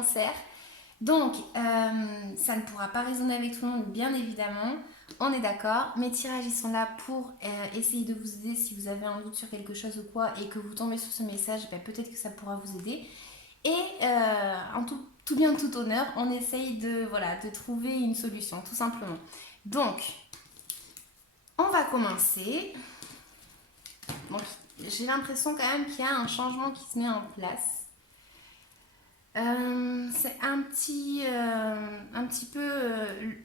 Cancer. Donc, ça ne pourra pas résonner avec tout le monde, bien évidemment. On est d'accord. Mes tirages, ils sont là pour essayer de vous aider si vous avez un doute sur quelque chose ou quoi et que vous tombez sur ce message, ben, peut-être que ça pourra vous aider. Et en tout bien, tout honneur, on essaye de, voilà, de trouver une solution, tout simplement. Donc, on va commencer. Donc, j'ai l'impression quand même qu'il y a un changement qui se met en place. C'est un petit peu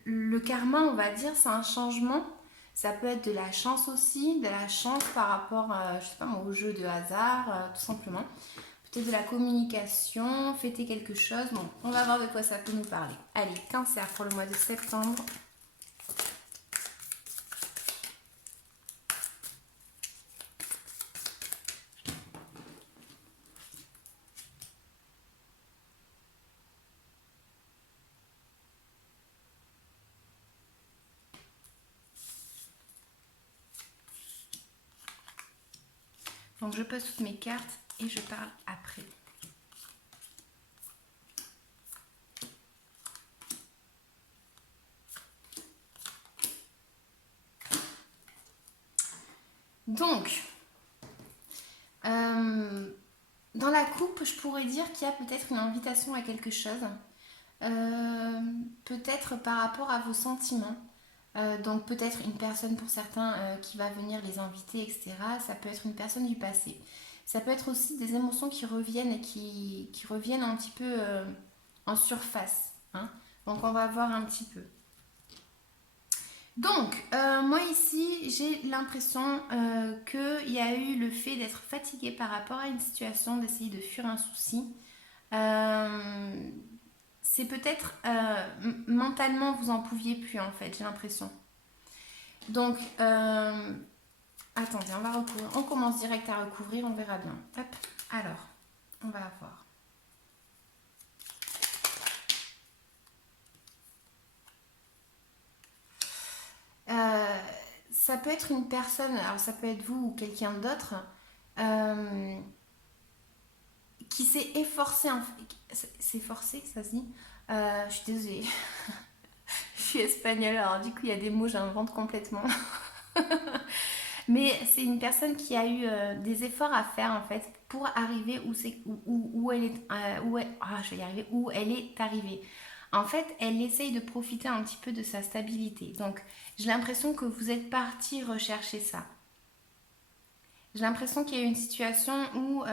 le karma, on va dire, c'est un changement. Ça peut être de la chance aussi, de la chance par rapport, je sais pas moi, au jeu de hasard, tout simplement. Peut-être de la communication, fêter quelque chose. Bon, on va voir de quoi ça peut nous parler. Allez, Cancer pour le mois de septembre. Donc je pose toutes mes cartes et je parle après. Donc, dans la coupe, je pourrais dire qu'il y a peut-être une invitation à quelque chose. Peut-être par rapport à vos sentiments. Donc peut-être une personne pour certains qui va venir les inviter, etc. Ça peut être une personne du passé. Ça peut être aussi des émotions qui reviennent et qui reviennent un petit peu en surface. Hein. Donc on va voir un petit peu. Donc, moi ici, j'ai l'impression qu'il y a eu le fait d'être fatigué par rapport à une situation, d'essayer de fuir un souci. C'est peut-être mentalement, vous en pouviez plus en fait, j'ai l'impression. Donc, attendez, on va recouvrir. On commence direct à recouvrir, on verra bien. Hop, alors, on va voir. Ça peut être une personne, alors ça peut être vous ou quelqu'un d'autre, qui s'est efforcé, c'est forcé que ça se dit. Je suis désolée, je suis espagnole, alors du coup il y a des mots, j'invente complètement. Mais c'est une personne qui a eu des efforts à faire en fait pour arriver où elle est, je vais y arriver, où elle est arrivée. En fait, elle essaye de profiter un petit peu de sa stabilité. Donc, j'ai l'impression que vous êtes parti rechercher ça. J'ai l'impression qu'il y a eu une situation où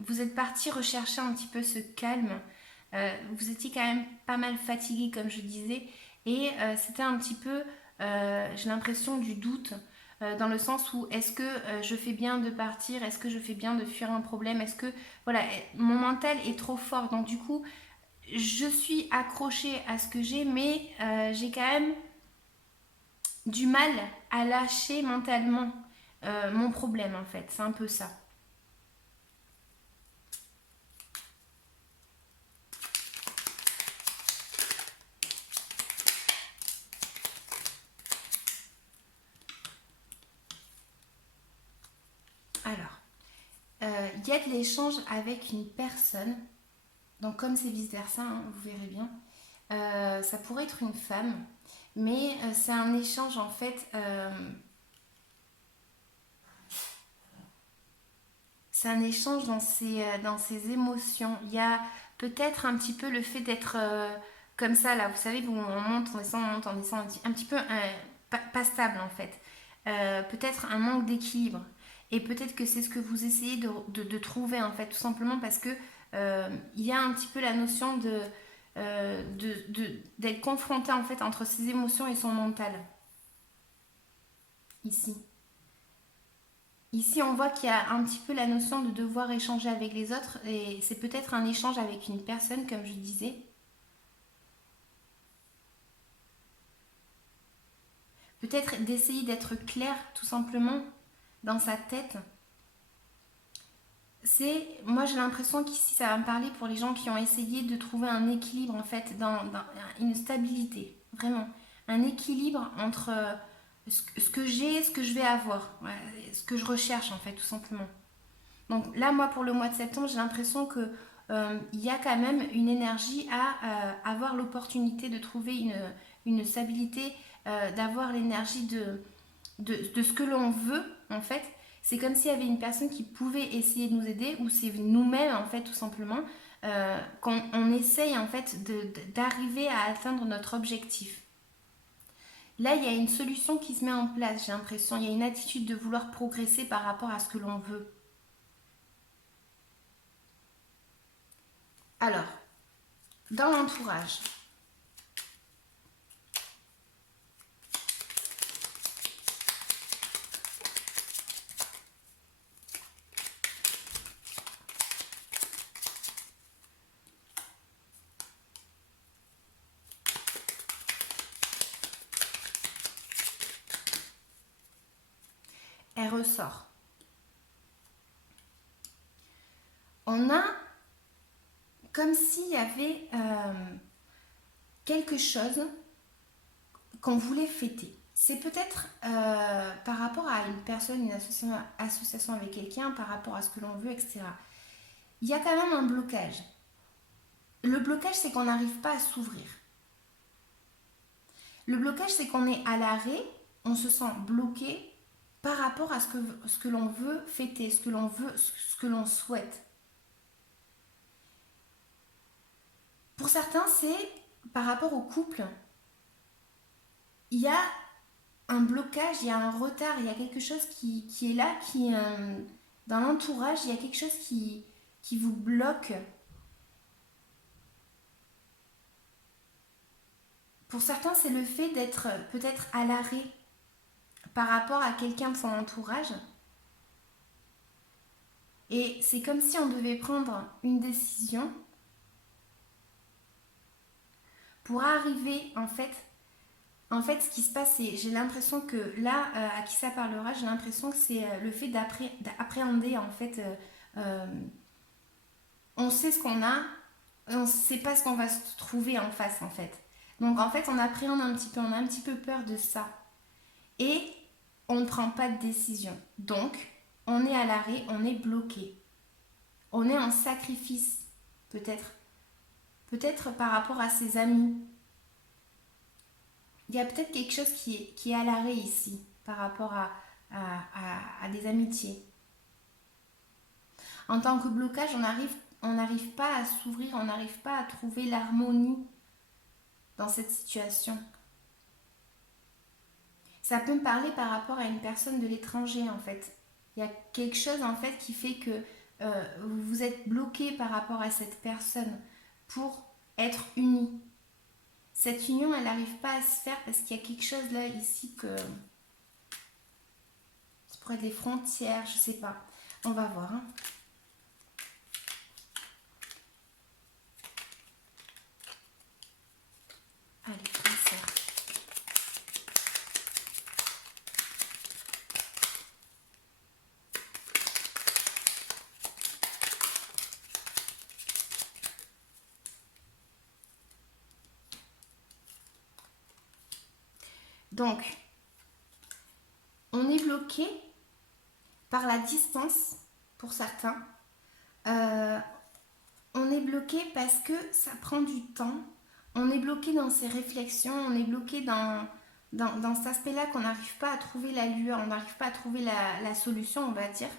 vous êtes parti rechercher un petit peu ce calme. Vous étiez quand même pas mal fatigué, comme je disais, et c'était un petit peu, j'ai l'impression, du doute. Dans le sens où est-ce que je fais bien de partir, est-ce que je fais bien de fuir un problème, est-ce que voilà, mon mental est trop fort, donc du coup je suis accrochée à ce que j'ai, mais j'ai quand même du mal à lâcher mentalement mon problème en fait, c'est un peu ça. Alors, il y a de l'échange avec une personne, donc comme c'est vice-versa, hein, vous verrez bien. Ça pourrait être une femme, mais c'est un échange en fait. C'est un échange dans ses émotions. Il y a peut-être un petit peu le fait d'être comme ça là. Vous savez, où on monte, on monte, on descend, un petit peu pas stable en fait. Peut-être un manque d'équilibre. Et peut-être que c'est ce que vous essayez de trouver en fait, tout simplement parce que il y a un petit peu la notion d'être confronté en fait entre ses émotions et son mental. Ici. Ici, on voit qu'il y a un petit peu la notion de devoir échanger avec les autres et c'est peut-être un échange avec une personne, comme je disais. Peut-être d'essayer d'être clair, tout simplement, dans sa tête. Moi j'ai l'impression qu'ici ça va me parler pour les gens qui ont essayé de trouver un équilibre en fait, dans une stabilité, vraiment. Un équilibre entre ce que j'ai et ce que je vais avoir, ouais, ce que je recherche en fait, tout simplement. Donc là, moi, pour le mois de septembre, j'ai l'impression que il y a quand même une énergie à avoir l'opportunité de trouver une stabilité, d'avoir l'énergie de ce que l'on veut, en fait. C'est comme s'il y avait une personne qui pouvait essayer de nous aider, ou c'est nous-mêmes, en fait, tout simplement, qu'on essaye, en fait, d'arriver à atteindre notre objectif. Là, il y a une solution qui se met en place, j'ai l'impression. Il y a une attitude de vouloir progresser par rapport à ce que l'on veut. Alors, dans l'entourage, elle ressort. On a comme s'il y avait quelque chose qu'on voulait fêter. C'est peut-être par rapport à une personne, une association avec quelqu'un, par rapport à ce que l'on veut, etc. Il y a quand même un blocage. Le blocage, c'est qu'on n'arrive pas à s'ouvrir. Le blocage, c'est qu'on est à l'arrêt, on se sent bloqué par rapport à ce que l'on veut fêter, ce que l'on veut, ce que l'on souhaite. Pour certains, c'est par rapport au couple. Il y a un blocage, il y a un retard, il y a quelque chose qui est là, dans l'entourage, il y a quelque chose qui vous bloque. Pour certains, c'est le fait d'être peut-être à l'arrêt par rapport à quelqu'un de son entourage. Et c'est comme si on devait prendre une décision pour arriver, en fait, ce qui se passe, c'est, j'ai l'impression que là, à qui ça parlera, j'ai l'impression que c'est le fait d'appréhender, en fait, on sait ce qu'on a, et on ne sait pas ce qu'on va se trouver en face, en fait. Donc, en fait, on appréhende un petit peu, on a un petit peu peur de ça. Et on ne prend pas de décision. Donc, on est à l'arrêt, on est bloqué. On est en sacrifice, peut-être. Peut-être par rapport à ses amis. Il y a peut-être quelque chose qui est à l'arrêt ici, par rapport à des amitiés. En tant que blocage, on n'arrive pas à s'ouvrir, on n'arrive pas à trouver l'harmonie dans cette situation. Ça peut me parler par rapport à une personne de l'étranger, en fait. Il y a quelque chose, en fait, qui fait que vous êtes bloqué par rapport à cette personne pour être unis. Cette union, elle n'arrive pas à se faire parce qu'il y a quelque chose là, ici, que... Ça pourrait être des frontières, je sais pas. On va voir. Hein. Allez, cancer. Donc, on est bloqué par la distance, pour certains. On est bloqué parce que ça prend du temps. On est bloqué dans ses réflexions, on est bloqué dans cet aspect-là qu'on n'arrive pas à trouver la lueur, on n'arrive pas à trouver la solution, on va dire.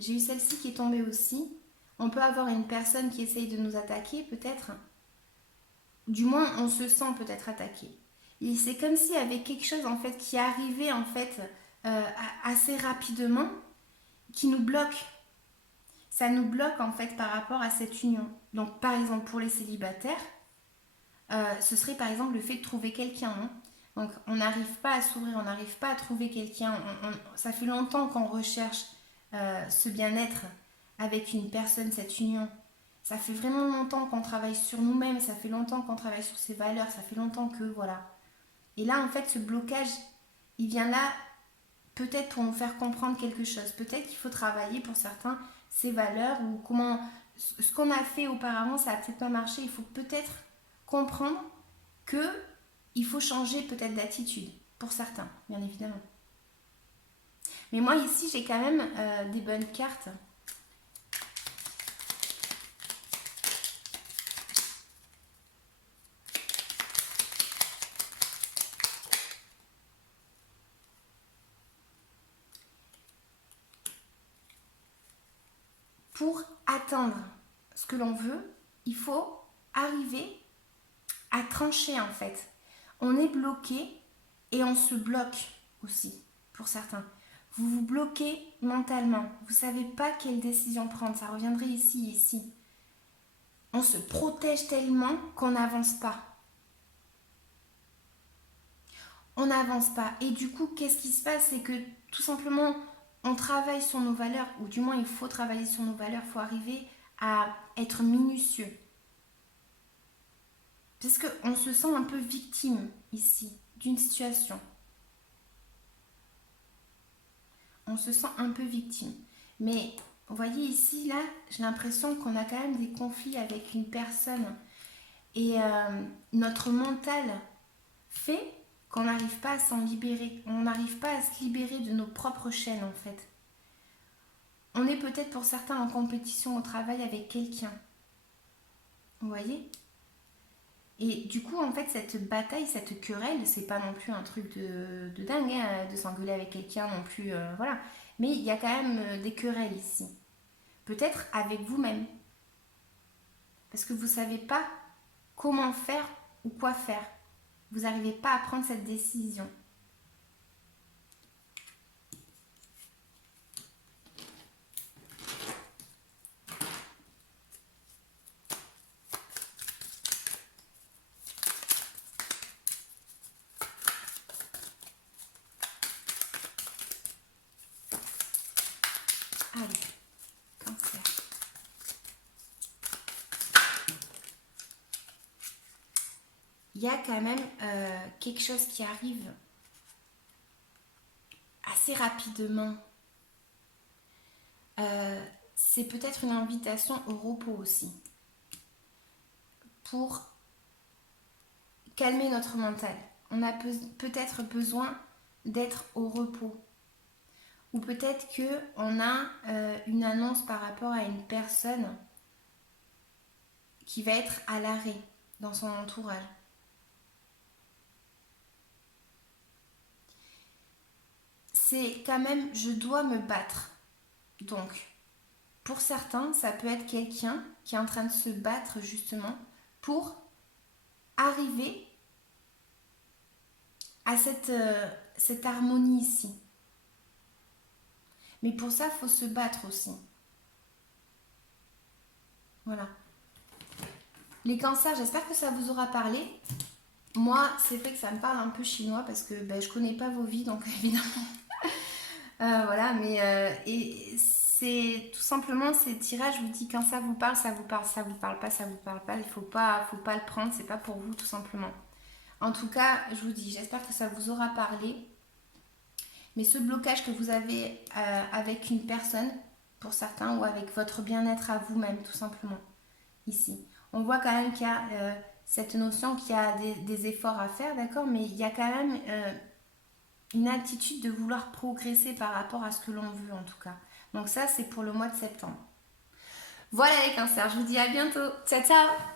J'ai eu celle-ci qui est tombée aussi. On peut avoir une personne qui essaye de nous attaquer, peut-être. Du moins, on se sent peut-être attaqué. Et c'est comme s'il y avait quelque chose, en fait, qui arrivait, en fait, assez rapidement, qui nous bloque. Ça nous bloque, en fait, par rapport à cette union. Donc, par exemple, pour les célibataires, ce serait, par exemple, le fait de trouver quelqu'un. Hein. Donc, on n'arrive pas à s'ouvrir, on n'arrive pas à trouver quelqu'un. Ça fait longtemps qu'on recherche ce bien-être avec une personne, cette union. Ça fait vraiment longtemps qu'on travaille sur nous-mêmes, ça fait longtemps qu'on travaille sur ses valeurs, ça fait longtemps que, voilà. Et là, en fait, ce blocage, il vient là peut-être pour nous faire comprendre quelque chose. Peut-être qu'il faut travailler pour certains ces valeurs ou comment... Ce qu'on a fait auparavant, ça n'a peut-être pas marché. Il faut peut-être comprendre que il faut changer peut-être d'attitude pour certains, bien évidemment. Mais moi, ici, j'ai quand même des bonnes cartes. pour atteindre ce que l'on veut, il faut arriver à trancher en fait. On est bloqué et on se bloque aussi pour certains. Vous vous bloquez mentalement. Vous ne savez pas quelle décision prendre. Ça reviendrait ici et ici. On se protège tellement qu'on n'avance pas. On n'avance pas. Et du coup, qu'est-ce qui se passe? C'est que tout simplement, on travaille sur nos valeurs, ou du moins il faut travailler sur nos valeurs, il faut arriver à être minutieux. Parce qu'on se sent un peu victime ici d'une situation. On se sent un peu victime. Mais vous voyez ici, là, j'ai l'impression qu'on a quand même des conflits avec une personne. Et notre mental fait qu'on n'arrive pas à s'en libérer. On n'arrive pas à se libérer de nos propres chaînes en fait. On est peut-être pour certains en compétition au travail avec quelqu'un. Vous voyez? Et du coup, en fait, cette bataille, cette querelle, c'est pas non plus un truc de dingue, hein, de s'engueuler avec quelqu'un non plus, voilà. Mais il y a quand même des querelles ici. Peut-être avec vous-même. Parce que vous ne savez pas comment faire ou quoi faire. Vous n'arrivez pas à prendre cette décision. Allez, Cancer. Il y a quand même quelque chose qui arrive assez rapidement. C'est peut-être une invitation au repos aussi. Pour calmer notre mental. On a peut-être besoin d'être au repos. Ou peut-être qu'on a une annonce par rapport à une personne qui va être à l'arrêt dans son entourage. C'est quand même, je dois me battre. Donc, pour certains, ça peut être quelqu'un qui est en train de se battre justement pour arriver à cette harmonie ici. Mais pour ça, il faut se battre aussi. Voilà. Les cancers, j'espère que ça vous aura parlé. Moi, c'est vrai que ça me parle un peu chinois parce que je connais pas vos vies, donc évidemment. Voilà, mais et c'est tout simplement ces tirages, je vous dis quand ça vous parle, ça vous parle, ça vous parle pas, ça vous parle pas. Il faut pas le prendre, c'est pas pour vous tout simplement. En tout cas, je vous dis, j'espère que ça vous aura parlé. Mais ce blocage que vous avez avec une personne, pour certains, ou avec votre bien-être à vous-même, tout simplement, ici. On voit quand même qu'il y a cette notion qu'il y a des efforts à faire, d'accord? Mais il y a quand même une attitude de vouloir progresser par rapport à ce que l'on veut, en tout cas. Donc ça, c'est pour le mois de septembre. Voilà les cancers, je vous dis à bientôt. Ciao, ciao!